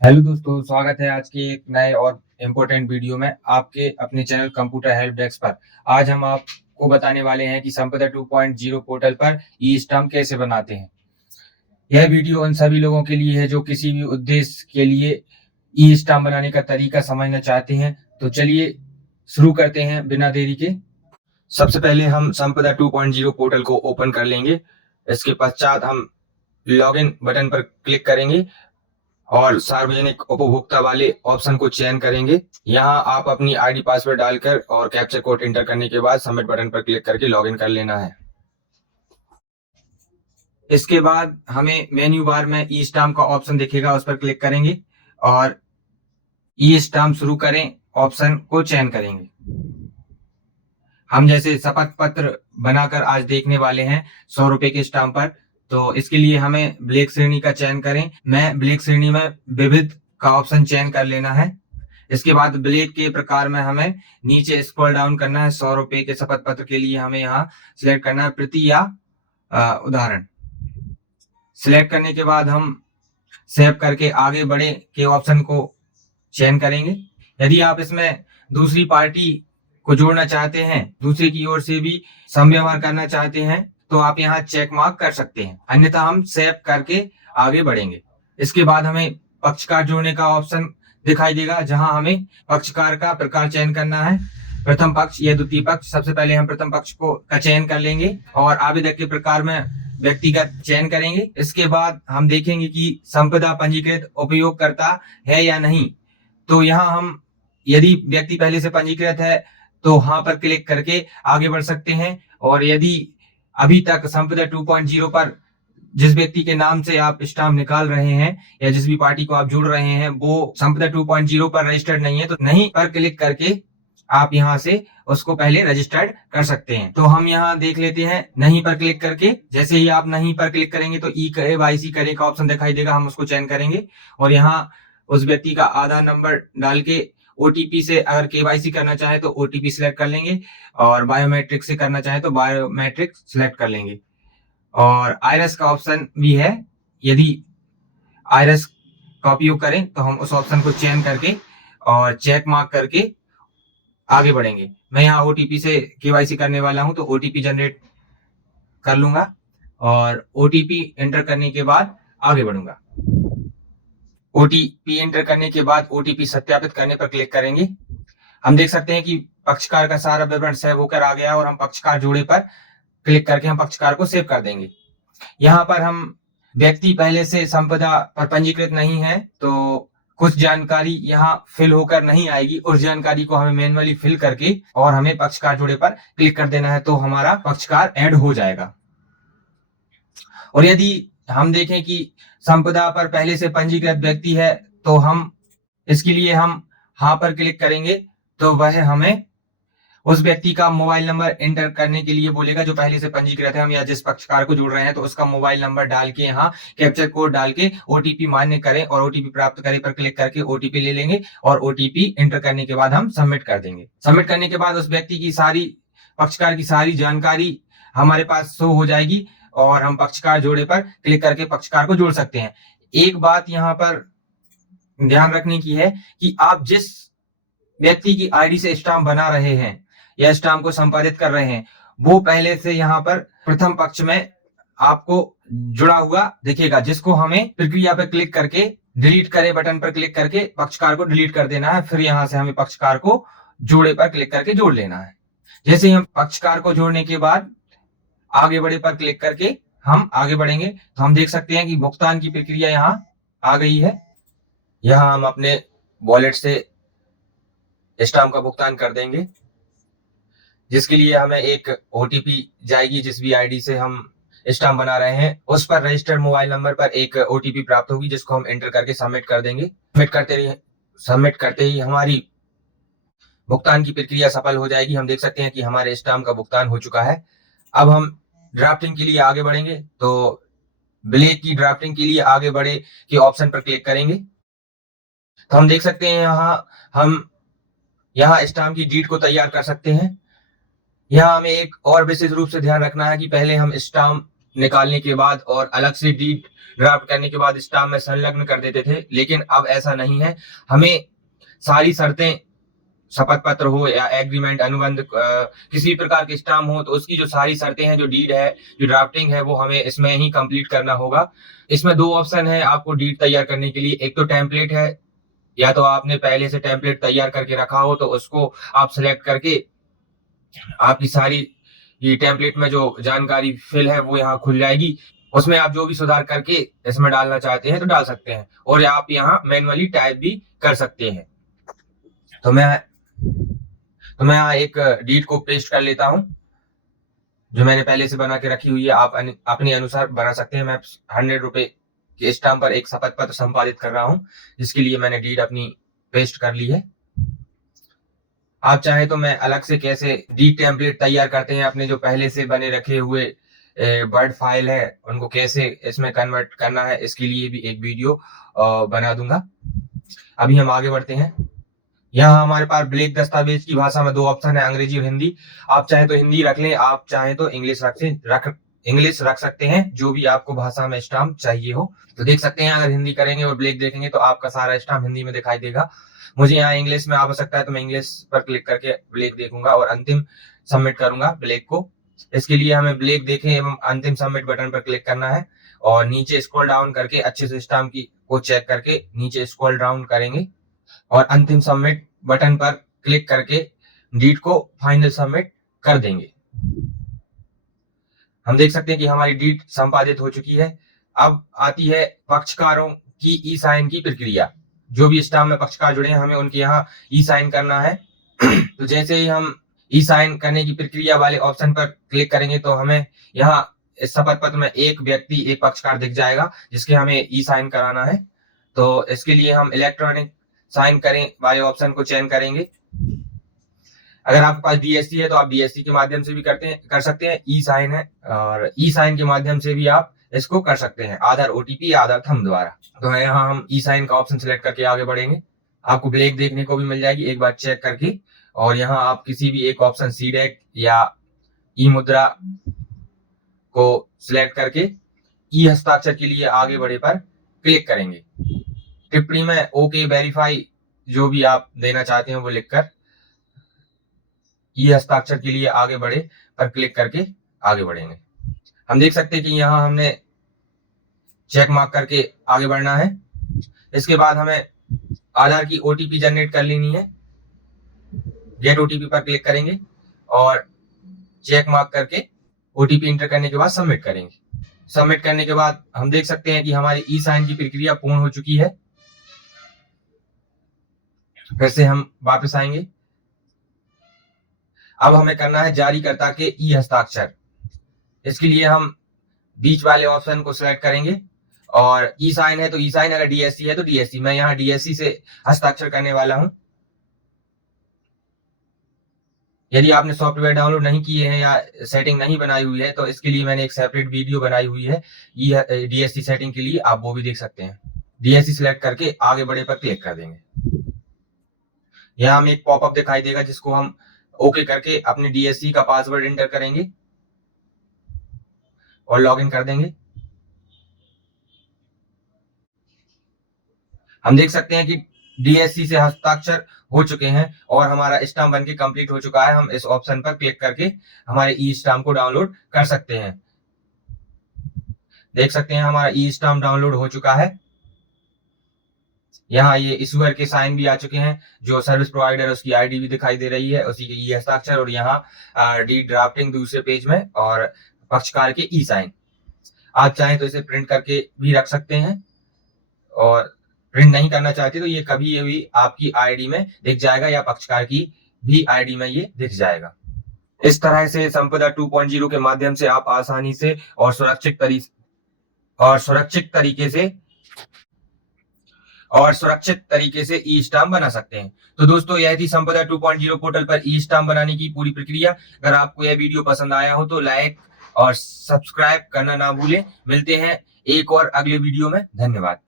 Hello दोस्तों, स्वागत है आज के एक नए और इम्पोर्टेंट वीडियो में आपके अपने चैनल कंप्यूटर हेल्प डेस्क पर। आज हम आपको बताने वाले हैं कि संपदा 2.0 पोर्टल पर ई स्टाम्प कैसे बनाते हैं। यह वीडियो उन सभी लोगों के लिए है जो किसी भी उद्देश्य के लिए ई स्टाम्प बनाने का तरीका समझना चाहते हैं। तो चलिए शुरू करते हैं बिना देरी के। सबसे पहले हम संपदा 2.0 पोर्टल को ओपन कर लेंगे। इसके पश्चात हम लॉगिन बटन पर क्लिक करेंगे और सार्वजनिक उपभोक्ता वाले ऑप्शन को चयन करेंगे। यहाँ आप अपनी आईडी पासवर्ड डालकर और कैप्चा कोड एंटर करने के बाद सबमिट बटन पर क्लिक करके लॉगिन कर लेना है। इसके बाद हमें मेन्यू बार में ई स्टाम्प का ऑप्शन दिखेगा, उस पर क्लिक करेंगे और ई स्टाम्प शुरू करें ऑप्शन को चयन करेंगे। हम जैसे शपथ पत्र बनाकर आज देखने वाले हैं 100 रुपए के स्टाम्प पर, तो इसके लिए हमें ब्लैक श्रेणी का चयन करें। मैं ब्लैक श्रेणी में विविध का ऑप्शन चयन कर लेना है। इसके बाद ब्लैक के प्रकार में हमें नीचे स्क्रॉल डाउन करना है। 100 रुपए के शपथ पत्र के लिए हमें यहाँ सिलेक्ट करना है प्रति या उदाहरण। सिलेक्ट करने के बाद हम सेव करके आगे बढ़े के ऑप्शन को चयन करेंगे। यदि आप इसमें दूसरी पार्टी को जोड़ना चाहते हैं, दूसरे की ओर से भी समव्यवहार करना चाहते हैं, तो आप यहाँ चेक मार्क कर सकते हैं, अन्यथा हम सेव करके आगे बढ़ेंगे। इसके बाद हमें पक्षकार जोड़ने का ऑप्शन दिखाई देगा, जहां हमें पक्षकार का प्रकार चयन करना है, प्रथम पक्ष या द्वितीय पक्ष। सबसे पहले हम प्रथम पक्ष को का चयन कर लेंगे और आवेदक के प्रकार में व्यक्तिगत चयन करेंगे। इसके बाद हम देखेंगे कि संपदा पंजीकृत उपयोगकर्ता है या नहीं। तो यहाँ हम यदि व्यक्ति पहले से पंजीकृत है तो वहां पर क्लिक करके आगे बढ़ सकते हैं, और यदि अभी तक संपदा 2.0 पर जिस व्यक्ति के नाम से आप स्टाम्प निकाल रहे हैं या जिस भी पार्टी को आप जुड़ रहे हैं वो संपदा 2.0 पर रजिस्टर्ड नहीं है, तो नहीं पर क्लिक करके आप यहां से उसको पहले रजिस्टर्ड कर सकते हैं। तो हम यहाँ देख लेते हैं नहीं पर क्लिक करके। जैसे ही आप नहीं पर क्लिक करेंगे तो ई KYC करे का ऑप्शन दिखाई देगा, हम उसको चयन करेंगे और यहाँ उस व्यक्ति का आधार नंबर डाल के ओटीपी से अगर KYC करना चाहे तो ओटीपी सिलेक्ट कर लेंगे और बायोमेट्रिक से करना चाहे तो बायोमेट्रिक सिलेक्ट कर लेंगे। और आईरिस का ऑप्शन भी है, यदि आईरिस का उपयोग करें तो हम उस ऑप्शन को चयन करके और चेक मार्क करके आगे बढ़ेंगे। मैं यहाँ ओटीपी से KYC करने वाला हूं, तो ओटीपी जनरेट कर लूंगा और ओटीपी एंटर करने के बाद आगे बढ़ूंगा। ओटीपी एंटर करने के बाद ओटीपी सत्यापित करने पर क्लिक करेंगे। हम देख सकते हैं कि पक्षकार का सारा विवरण सेव होकर आ गया और हम पक्षकार जोड़े पर क्लिक करके हम पक्षकार को सेव कर देंगे। यहाँ पर हम व्यक्ति पहले से संपदा पर पंजीकृत नहीं है तो कुछ जानकारी यहाँ फिल होकर नहीं आएगी। उस जानकारी को हमें मैन्युअली फिल करके और हमें पक्षकार जोड़े पर क्लिक कर देना है, तो हमारा पक्षकार ऐड हो जाएगा। और यदि हम देखें कि संपदा पर पहले से पंजीकृत व्यक्ति है तो हम इसके लिए हम हाँ पर क्लिक करेंगे, तो वह हमें उस व्यक्ति का मोबाइल नंबर एंटर करने के लिए बोलेगा जो पहले से पंजीकृत है। हम या जिस पक्षकार को जोड़ रहे हैं तो उसका मोबाइल नंबर डाल के यहाँ कैप्चर कोड डाल के ओटीपी मान्य करें और ओटीपी प्राप्त करें पर क्लिक करके ओटीपी ले लेंगे और ओटीपी एंटर करने के बाद हम सबमिट कर देंगे। सबमिट करने के बाद उस व्यक्ति की पक्षकार की सारी जानकारी हमारे पास शो हो जाएगी और हम पक्षकार जोड़े पर क्लिक करके पक्षकार को जोड़ सकते हैं। एक बात यहाँ पर ध्यान रखने की है कि आप जिस व्यक्ति की आईडी से स्टाम्प बना रहे हैं या स्टाम्प को संपादित कर रहे हैं वो पहले से यहाँ पर प्रथम पक्ष में आपको जुड़ा हुआ दिखेगा, जिसको हमें प्रक्रिया पर क्लिक करके डिलीट करे बटन पर क्लिक करके पक्षकार को डिलीट कर देना है। फिर यहाँ से हमें पक्षकार को जोड़े पर क्लिक करके जोड़ लेना है। जैसे ही हम पक्षकार को जोड़ने के बाद आगे बढ़े पर क्लिक करके हम आगे बढ़ेंगे तो हम देख सकते हैं कि भुगतान की प्रक्रिया यहाँ आ गई है। यहाँ हम अपने वॉलेट से स्टाम्प का भुगतान कर देंगे, जिसके लिए हमें एक ओटीपी जाएगी। जिस भी आईडी से हम स्टाम्प बना रहे हैं उस पर रजिस्टर्ड मोबाइल नंबर पर एक ओटीपी प्राप्त होगी, जिसको हम एंटर करके सबमिट कर देंगे। सबमिट करते ही हमारी भुगतान की प्रक्रिया सफल हो जाएगी। हम देख सकते हैं कि हमारे स्टाम्प का भुगतान हो चुका है। अब हम ड्राफ्टिंग के लिए आगे बढ़ेंगे, तो ब्लैक की ड्राफ्टिंग के लिए आगे बढ़े के ऑप्शन पर क्लिक करेंगे तो हम देख सकते हैं हम यहाँ स्टाम्प की डीड को तैयार कर सकते हैं। यहाँ हमें एक और विशेष रूप से ध्यान रखना है कि पहले हम स्टाम्प निकालने के बाद और अलग से डीड ड्राफ्ट करने के बाद स्टाम्प में संलग्न कर देते थे, लेकिन अब ऐसा नहीं है। हमें सारी शर्तें, शपथ पत्र हो या एग्रीमेंट, अनुबंध, किसी प्रकार के स्टाम्प हो, तो उसकी जो सारी शर्तें हैं, जो डीड है, जो ड्राफ्टिंग है, वो हमें इसमें ही कंप्लीट करना होगा। इसमें 2 ऑप्शन है आपको डीड तैयार करने के लिए। एक तो टेम्पलेट है, या तो आपने पहले से टेम्पलेट तैयार करके रखा हो तो उसको आप सिलेक्ट करके आपकी सारी ये टेम्पलेट में जो जानकारी फिल है वो यहाँ खुल जाएगी। उसमें आप जो भी सुधार करके इसमें डालना चाहते हैं तो डाल सकते हैं, और आप यहाँ मैनुअली टाइप भी कर सकते हैं। तो मैं यहाँ एक डीड को पेस्ट कर लेता हूं, जो मैंने पहले से बना के रखी हुई है। आप अपने अनुसार बना सकते हैं। मैं 100 रुपए के स्टाम्प पर एक शपथ पत्र संपादित कर रहा हूं, जिसके लिए मैंने डीड अपनी पेस्ट कर ली है। आप चाहे तो मैं अलग से कैसे डीड टेम्पलेट तैयार करते हैं, अपने जो पहले से बने रखे हुए वर्ड फाइल है उनको कैसे इसमें कन्वर्ट करना है, इसके लिए भी एक वीडियो बना दूंगा। अभी हम आगे बढ़ते हैं। यहाँ हमारे पास ब्लैक दस्तावेज की भाषा में 2 ऑप्शन है, अंग्रेजी और हिंदी। आप चाहे तो हिंदी रख लें, आप चाहे तो इंग्लिश रख सकते हैं, जो भी आपको भाषा में स्टाम्प चाहिए हो। तो देख सकते हैं, अगर हिंदी करेंगे और ब्लैक देखेंगे तो आपका सारा स्टाम्प हिंदी में दिखाई देगा। मुझे यहाँ इंग्लिश में आवश्यकता है तो मैं इंग्लिश पर क्लिक करके ब्लैक देखूंगा और अंतिम सबमिट करूंगा ब्लैक को। इसके लिए हमें ब्लैक देखें एवं अंतिम सबमिट बटन पर क्लिक करना है, और नीचे स्क्रॉल डाउन करके अच्छे से स्टाम्प को चेक करके नीचे स्क्रॉल डाउन करेंगे और अंतिम सबमिट बटन पर क्लिक करके डीड को फाइनल सबमिट कर देंगे। हम देख सकते हैं कि हमारी डीड संपादित हो चुकी है। अब आती है पक्षकारों की ई साइन की प्रक्रिया। जो भी स्टाम्प में पक्षकार जुड़े हैं, हमें उनके यहाँ ई साइन करना है। तो जैसे ही हम ई साइन करने की प्रक्रिया वाले ऑप्शन पर क्लिक करेंगे तो हमें यहाँ इस शपथ पत्र में एक व्यक्ति, एक पक्षकार दिख जाएगा जिसके हमें ई साइन कराना है। तो इसके लिए हम इलेक्ट्रॉनिक साइन करें वाले ऑप्शन को चयन करेंगे। अगर आपके पास डीएससी है तो आप डीएससी के माध्यम से भी कर सकते हैं। ई साइन है, और ई साइन के माध्यम से भी आप इसको कर सकते हैं, आधार ओटीपी या आधार थंब द्वारा। तो यहाँ हम ई साइन का ऑप्शन सिलेक्ट करके आगे बढ़ेंगे। आपको ब्लैक देखने को भी मिल जाएगी एक बार चेक करके, और यहाँ आप किसी भी एक ऑप्शन सीडेक या ई मुद्रा को सिलेक्ट करके ई हस्ताक्षर के लिए आगे बढ़े पर क्लिक करेंगे। टिप्पणी में ओके वेरीफाई जो भी आप देना चाहते हैं वो लिखकर ई हस्ताक्षर के लिए आगे बढ़े पर क्लिक करके आगे बढ़ेंगे। हम देख सकते हैं कि यहाँ हमने चेक मार्क करके आगे बढ़ना है। इसके बाद हमें आधार की ओटीपी जनरेट कर लेनी है। गेट ओटीपी पर क्लिक करेंगे और चेक मार्क करके ओटीपी इंटर करने के बाद सबमिट करेंगे। सबमिट करने के बाद हम देख सकते हैं कि हमारी ई साइन की प्रक्रिया पूर्ण हो चुकी है। फिर से हम वापस आएंगे। अब हमें करना है जारीकर्ता के ई हस्ताक्षर। इसके लिए हम बीच वाले ऑप्शन को सिलेक्ट करेंगे, और ई साइन है तो ई साइन, अगर डीएससी है तो डीएससी। मैं यहाँ डीएससी से हस्ताक्षर करने वाला हूं। यदि आपने सॉफ्टवेयर डाउनलोड नहीं किए हैं या सेटिंग नहीं बनाई हुई है तो इसके लिए मैंने एक सेपरेट वीडियो बनाई हुई है डीएससी सेटिंग के लिए, आप वो भी देख सकते हैं। डीएससी सिलेक्ट करके आगे बढ़े पर क्लिक कर देंगे। यहाँ हमें एक पॉपअप दिखाई देगा जिसको हम ओके करके अपने डीएससी का पासवर्ड एंटर करेंगे और लॉगिन कर देंगे। हम देख सकते हैं कि डीएससी से हस्ताक्षर हो चुके हैं और हमारा स्टाम्प बनके कंप्लीट हो चुका है। हम इस ऑप्शन पर क्लिक करके हमारे ई स्टाम्प को डाउनलोड कर सकते हैं। देख सकते हैं हमारा ई स्टाम्प डाउनलोड हो चुका है। यहाँ ये इशूअर के साइन भी आ चुके हैं, जो सर्विस प्रोवाइडर उसकी आईडी भी दिखाई दे रही है, उसी के ई हस्ताक्षर, और यहाँ डी ड्राफ्टिंग दूसरे पेज में, और पक्षकार के ई साइन। आप चाहें तो इसे प्रिंट करके भी रख सकते हैं, और प्रिंट नहीं करना चाहते तो ये कभी भी आपकी आईडी में दिख जाएगा या पक्षकार की भी आईडी में ये दिख जाएगा। इस तरह से संपदा 2.0 के माध्यम से आप आसानी से और सुरक्षित तरीके से ई स्टाम्प बना सकते हैं। तो दोस्तों, यह थी संपदा 2.0 पोर्टल पर ई स्टाम्प बनाने की पूरी प्रक्रिया। अगर आपको यह वीडियो पसंद आया हो तो लाइक और सब्सक्राइब करना ना भूलें। मिलते हैं एक और अगले वीडियो में। धन्यवाद।